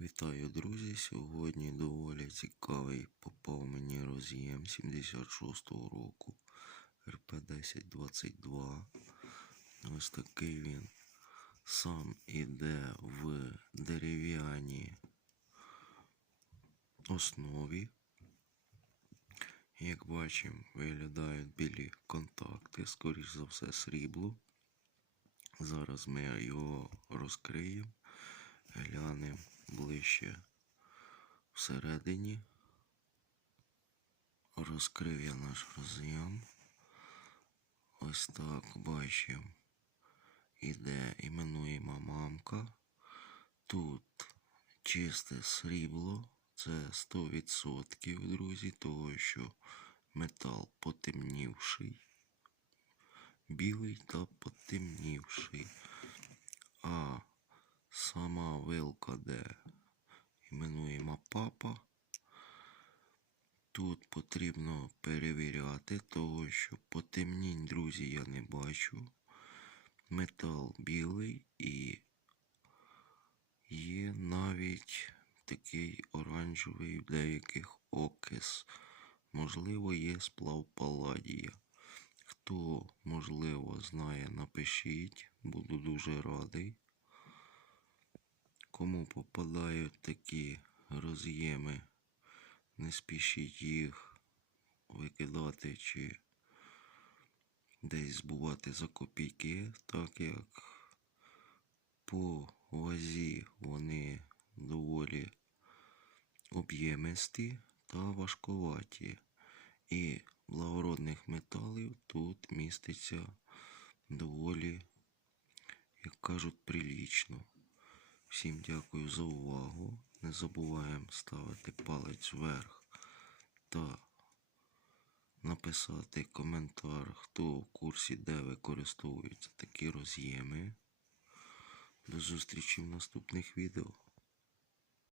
Вітаю, друзі! Сьогодні доволі цікавий попав мені роз'єм 76-го року РП-1022. Ось такий він сам іде в дерев'яній основі. Як бачимо, виглядають білі контакти, скоріш за все, срібло. Зараз ми його розкриємо, глянемо ближче всередині. Розкрив я наш роз'єм. Ось так бачимо. Іде іменуєма мамка. Тут чисте срібло. Це 100%, друзі, того, що метал потемнівший білий та потемнівший. А сама вилка, де іменуємо папа, тут потрібно перевіряти, того, що потемнінь, друзі, я не бачу. Метал білий і є навіть такий оранжевий в деяких окис. Можливо, є сплав паладія. Хто, можливо, знає, напишіть, буду дуже радий. Кому попадають такі роз'єми, не спішіть їх викидати чи десь збувати за копійки, так як по вазі вони доволі об'ємисті та важковаті. І благородних металів тут міститься доволі, як кажуть, прилічно. Всім дякую за увагу. Не забуваємо ставити палець вверх та написати коментар, хто в курсі, де використовуються такі роз'єми. До зустрічі в наступних відео.